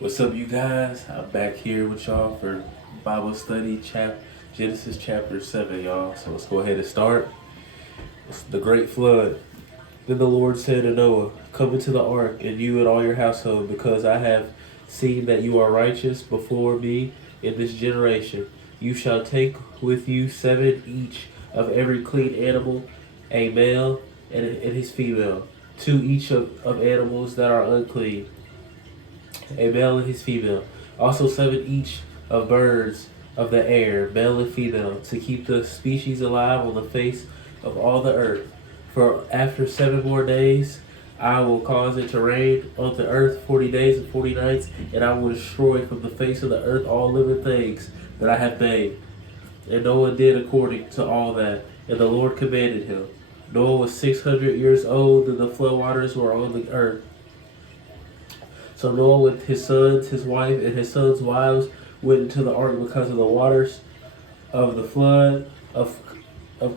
What's up, you guys? I'm back here with y'all for Bible study, Genesis chapter 7, y'all. So let's go ahead and start. It's the great flood. Then the Lord said to Noah, "Come into the ark, and you and all your household, because I have seen that you are righteous before me in this generation. You shall take with you 7 each of every clean animal, a male and his female, 2 each of animals that are unclean, a male and his female. Also 7 each of birds of the air, male and female, to keep the species alive on the face of all the earth. For after 7 more days, I will cause it to rain on the earth 40 days and 40 nights, and I will destroy from the face of the earth all living things that I have made." And Noah did according to all that, and the Lord commanded him. Noah was 600 years old, and the flood waters were on the earth. So Noah with his sons, his wife, and his sons' wives went into the ark because of the waters of the flood, of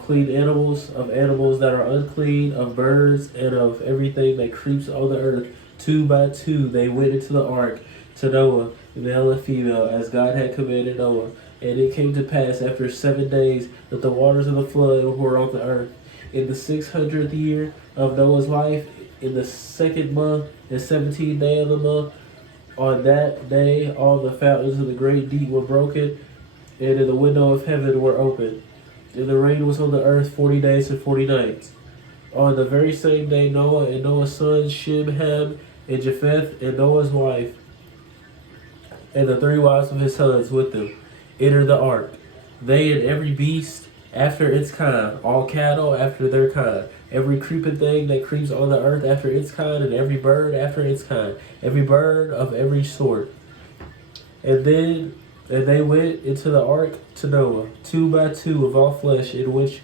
clean animals, of animals that are unclean, of birds, and of everything that creeps on the earth. 2 by 2 they went into the ark to Noah, male and female, as God had commanded Noah. And it came to pass after 7 days that the waters of the flood were on the earth. In the 600th year of Noah's life, in the 2nd month, the 17th day of the month, on that day all the fountains of the great deep were broken, and in the window of heaven were opened. And the rain was on the earth 40 days and 40 nights. On the very same day, Noah and Noah's sons, Shem, Ham, and Japheth, and Noah's wife, and the 3 wives of his sons with them, entered the ark. They and every beast after its kind, all cattle after their kind, every creeping thing that creeps on the earth after its kind, and every bird after its kind, every bird of every sort. And they went into the ark to Noah, 2 by 2 of all flesh, in which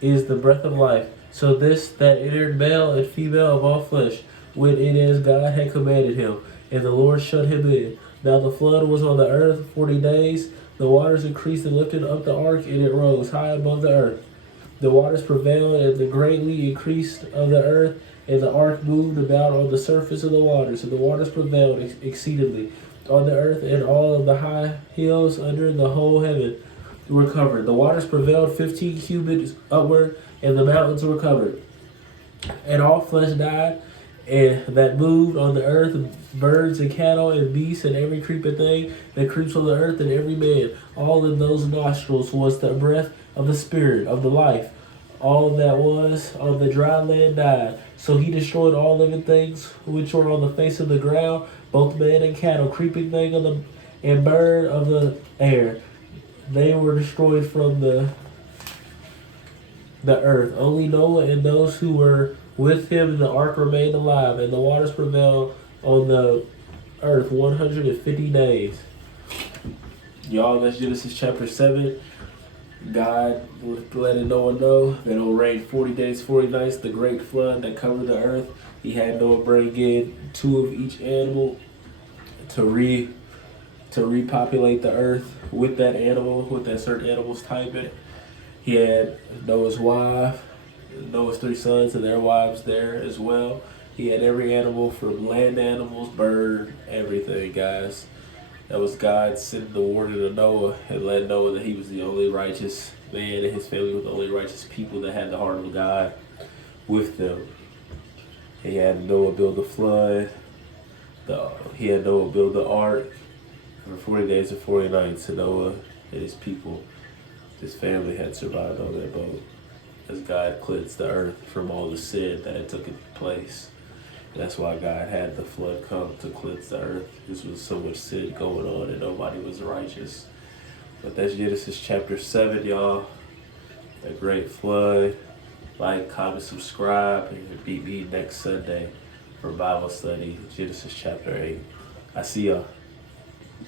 is the breath of life. So this that entered, male and female of all flesh, went in as God had commanded him, and the Lord shut him in. Now the flood was on the earth 40 days. The waters increased and lifted up the ark, and it rose high above the earth. The waters prevailed, and the greatly increased of the earth, and the ark moved about on the surface of the waters, and the waters prevailed exceedingly on the earth, and all of the high hills under the whole heaven were covered. The waters prevailed 15 cubits upward, and the mountains were covered. And all flesh died, and that moved on the earth, birds and cattle and beasts and every creeping thing that creeps on the earth, and every man. All in those nostrils was the breath of the spirit of the life. All that was on the dry land died. So he destroyed all living things which were on the face of the ground, both man and cattle, creeping thing of the and bird of the air. They were destroyed from the earth. Only Noah and those who were with him in the ark remained alive, and the waters prevailed on the earth 150 days. Y'all, that's Genesis chapter 7. God was letting Noah know that it'll rain 40 days, 40 nights, the great flood that covered the earth. He had Noah bring in 2 of each animal to repopulate the earth with that animal, with that certain animal's type in it. He had Noah's wife, Noah's 3 sons and their wives there as well. He had every animal from land animals, bird, everything, guys. That was God sending the warning to Noah and letting Noah that he was the only righteous man, and his family was the only righteous people that had the heart of God with them. He had Noah build the flood. He had Noah build the ark for 40 days and 40 nights. And Noah and his people, his family, had survived on that boat as God cleansed the earth from all the sin that had taken place. That's why God had the flood come to cleanse the earth. There was so much sin going on and nobody was righteous. But that's Genesis chapter 7, y'all. A great flood. Like, comment, subscribe, and meet me next Sunday for Bible study, Genesis chapter 8. I see y'all.